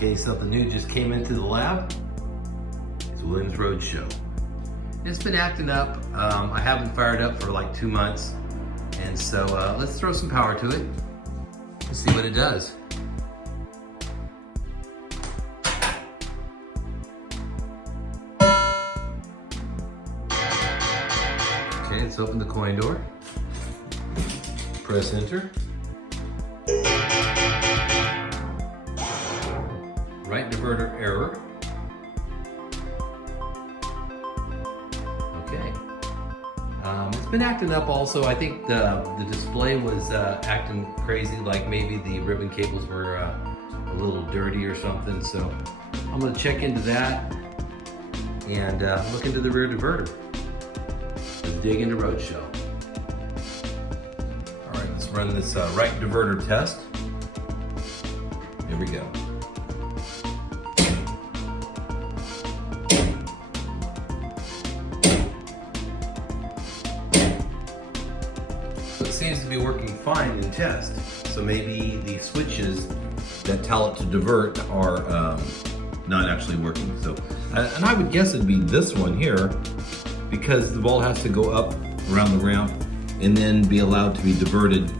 case something new just came into the lab, it's Williams RoadShow. It's been acting up. I haven't fired up for like 2 months. And so let's throw some power to it and see what it does. Okay, let's open the coin door. Press enter. Right diverter error. Okay. It's been acting up also. I think the display was acting crazy, like maybe the ribbon cables were a little dirty or something. So I'm gonna check into that and look into the rear diverter. Let's dig into RoadShow. All right, let's run this right diverter test. Here we go. It seems to be working fine in test. So maybe the switches that tell it to divert are not actually working. So, and I would guess it'd be this one here, because the ball has to go up around the ramp and then be allowed to be diverted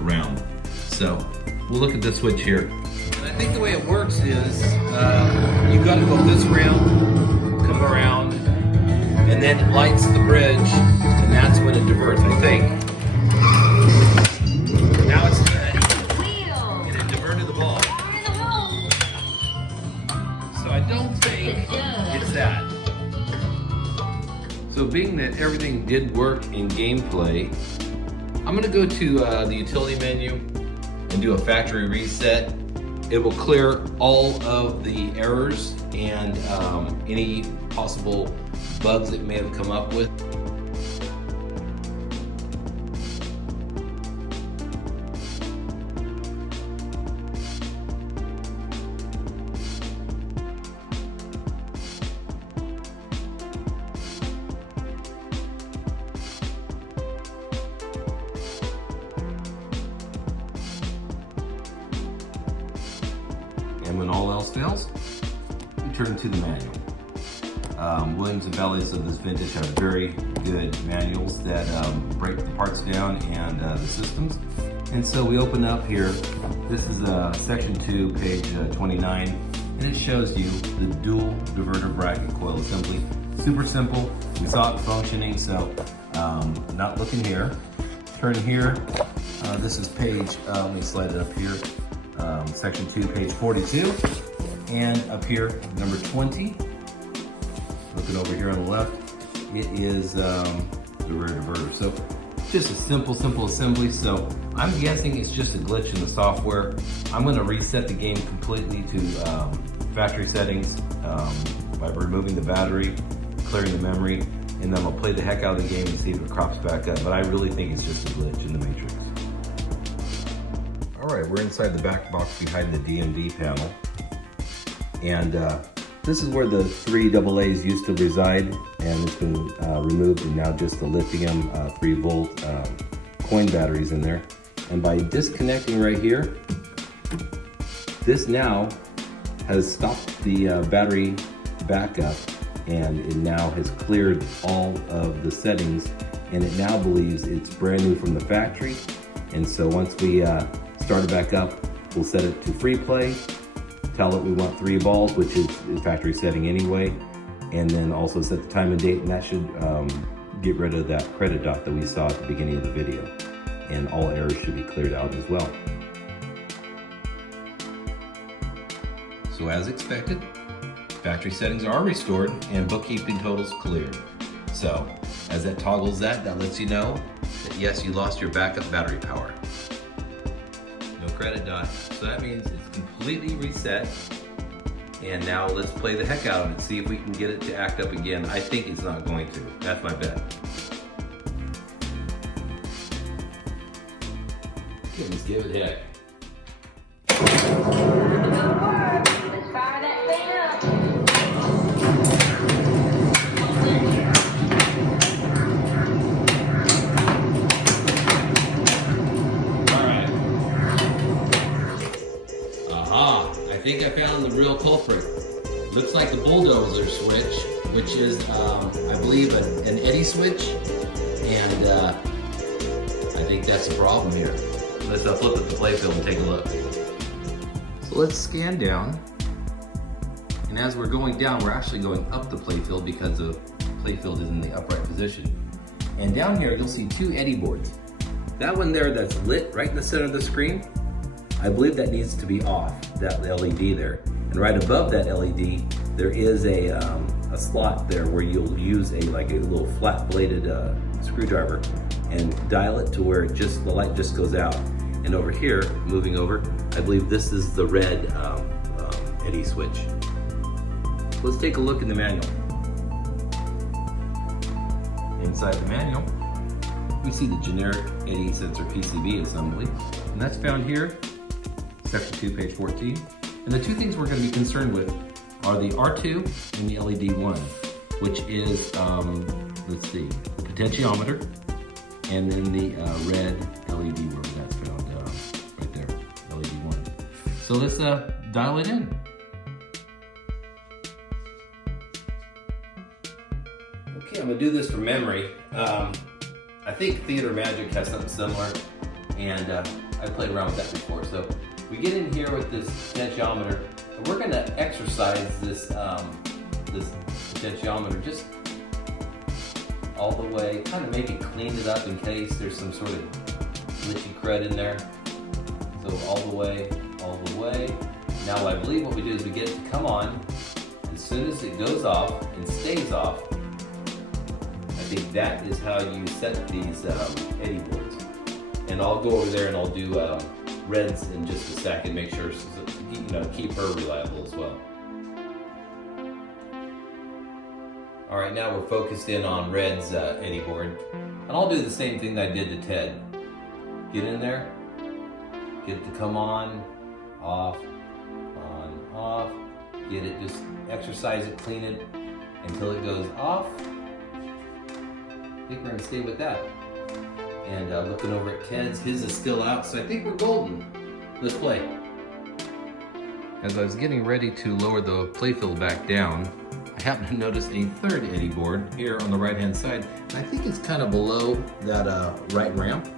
around. So we'll look at this switch here. And I think the way it works is you've got to go this ramp, come around, and then it lights the bridge, and that's when it diverts, I think. Now it's good. And it diverted the ball. So I don't think it's that. So being that everything did work in gameplay, I'm gonna go to the utility menu and do a factory reset. It will clear all of the errors and any possible bugs it may have come up with. And when all else fails, we turn to the manual. Williams and Bellys of this vintage have very good manuals that break the parts down and the systems. And so we open up here. This is section 2, page 29, and it shows you the dual diverter bracket coil assembly. Super simple. We saw it functioning, so not looking here. Turn here. This is page, let me slide it up here. Section 2, page 42, and up here, number 20. Looking over here on the left, it is the rear diverter. So just a simple assembly. So I'm guessing it's just a glitch in the software. I'm going to reset the game completely to factory settings by removing the battery, clearing the memory, and then I'll play the heck out of the game and see if it crops back up. But I really think it's just a glitch in the matrix. All right, we're inside the back box behind the DMD panel. And this is where the 3 AA's used to reside, and it's been removed, and now just the lithium 3-volt coin batteries in there. And by disconnecting right here, this now has stopped the battery backup, and it now has cleared all of the settings, and it now believes it's brand new from the factory. And so once we start it back up, we'll set it to free play, tell it we want 3 balls, which is the factory setting anyway, and then also set the time and date, and that should get rid of that credit dot that we saw at the beginning of the video. And all errors should be cleared out as well. So as expected, factory settings are restored and bookkeeping totals cleared. So as that toggles that lets you know that yes, you lost your backup battery power. No credit dot. So that means it's completely reset. And now let's play the heck out of it, see if we can get it to act up again. I think it's not going to. That's my bet. Okay, let's give it a heck. Let's fire that thing up. All right. Aha! I think I found real culprit. Looks like the bulldozer switch, which is, I believe, an eddy switch, and I think that's the problem here. Let's flip at the playfield and take a look. So let's scan down, and as we're going down, we're actually going up the playfield because the playfield is in the upright position. And down here, you'll see two eddy boards. That one there that's lit right in the center of the screen, I believe that needs to be off, that LED there. And right above that LED, there is a slot there where you'll use a little flat bladed screwdriver and dial it to where the light just goes out. And over here, moving over, I believe this is the red eddy switch. Let's take a look in the manual. Inside the manual, we see the generic eddy sensor PCB assembly, and that's found here, section 2, page 14. And the two things we're going to be concerned with are the R2 and the LED 1, which is, let's see, the potentiometer, and then the red LED, wherever that's found, right there, LED 1. So let's dial it in. Okay, I'm gonna do this from memory. I think Theater Magic has something similar, and I played around with that before. So we get in here with this potentiometer, and we're gonna exercise this this potentiometer just all the way, kind of maybe clean it up in case there's some sort of glitchy crud in there. So all the way, all the way. Now I believe what we do is we get it to come on. As soon as it goes off and stays off, I think that is how you set these eddy boards. And I'll go over there and I'll do Red's in just a second, make sure, keep her reliable as well. All right, now we're focused in on Red's eddy board. And I'll do the same thing that I did to Ted. Get in there, get it to come on, off, get it, just exercise it, clean it until it goes off. I think we're gonna stay with that. And looking over at Ted's, his is still out, so I think we're golden. Let's play. As I was getting ready to lower the playfield back down, I happened to notice a third eddy board here on the right-hand side. And I think it's kind of below that right ramp.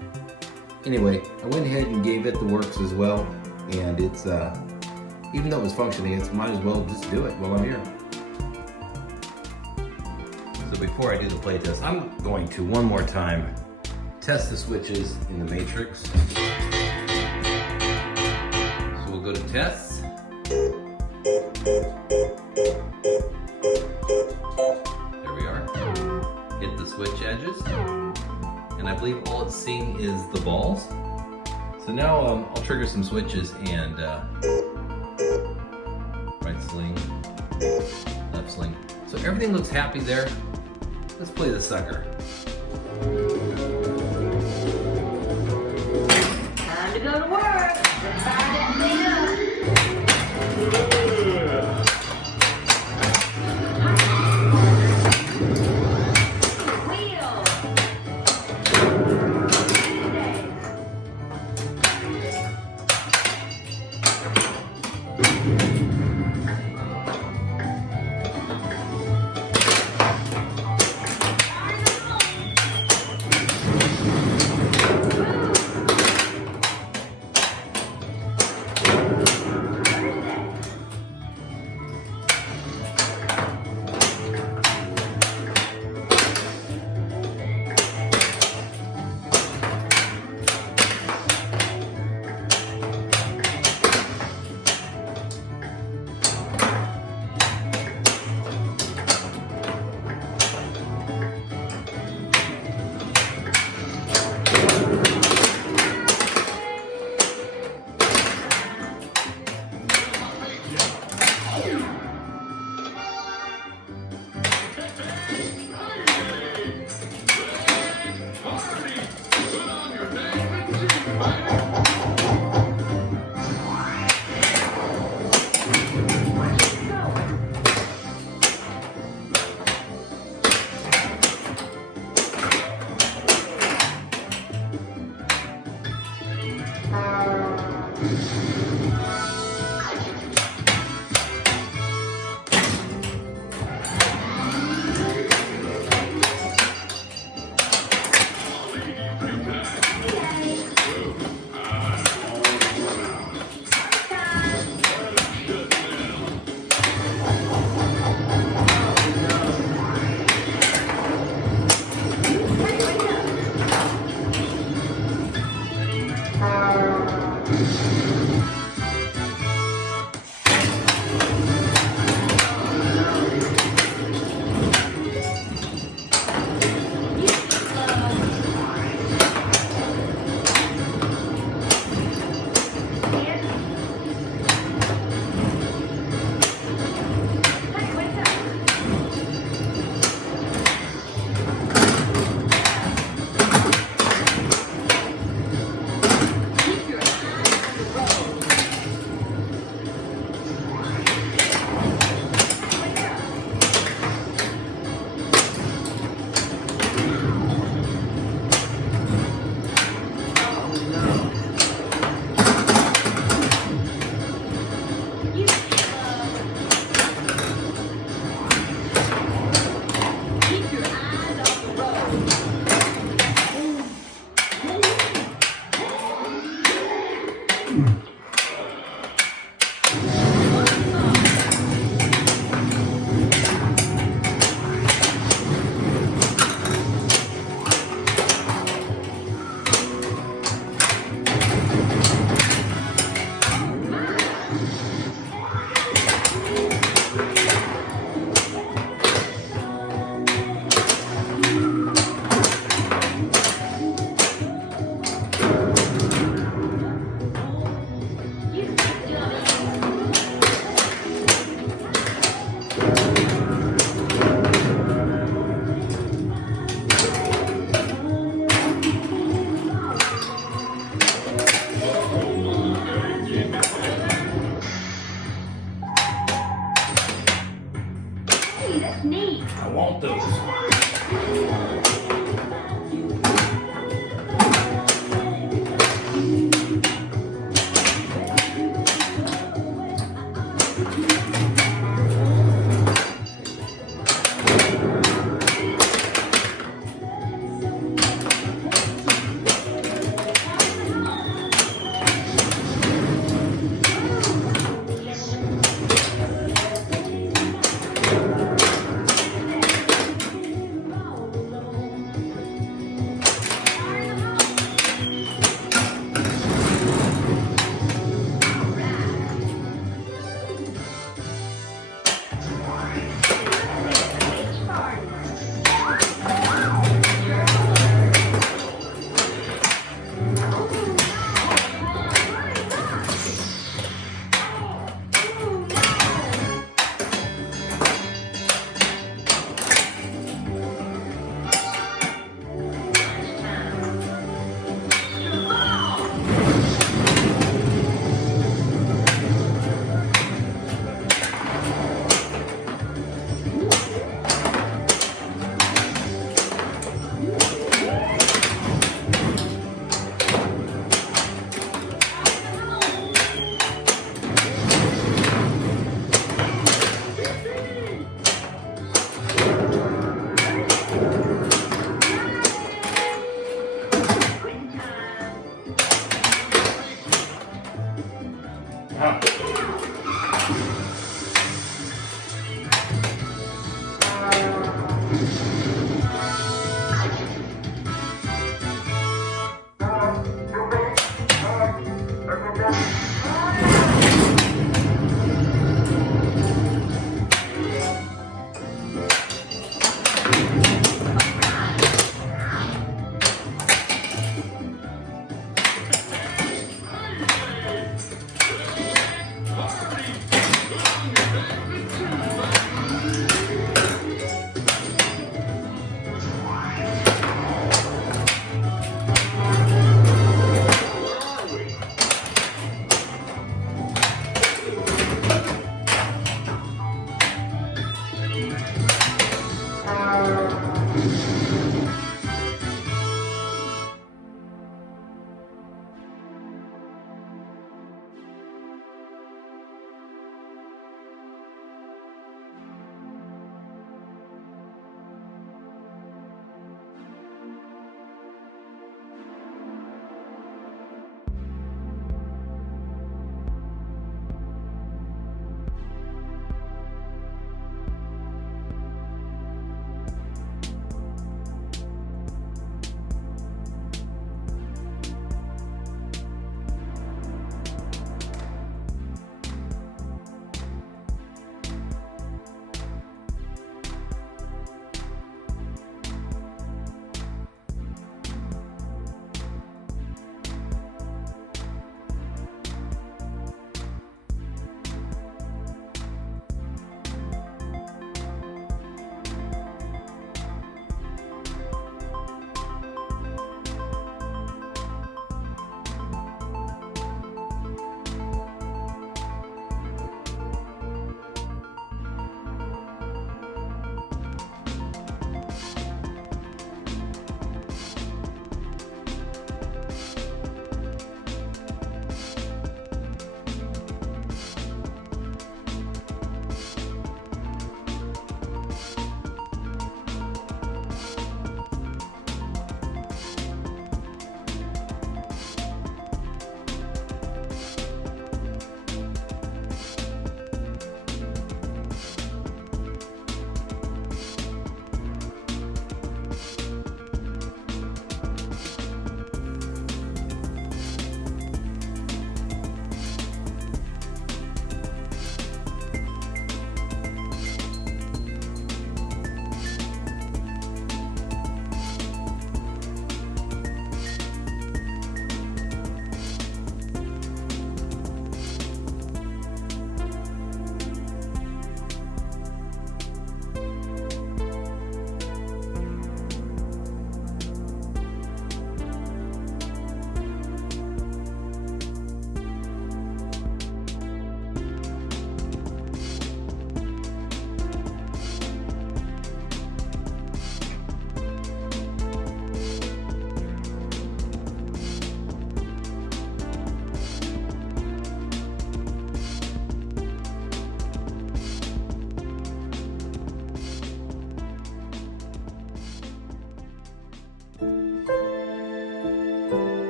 Anyway, I went ahead and gave it the works as well. And it's, even though it was functioning, it's might as well just do it while I'm here. So before I do the play test, I'm going to one more time test the switches in the matrix. So we'll go to tests. There we are. Hit the switch edges. And I believe all it's seeing is the balls. So now I'll trigger some switches and right sling, left sling. So everything looks happy there. Let's play the sucker. Time to go to work. Let's fire that thing up. Wheel.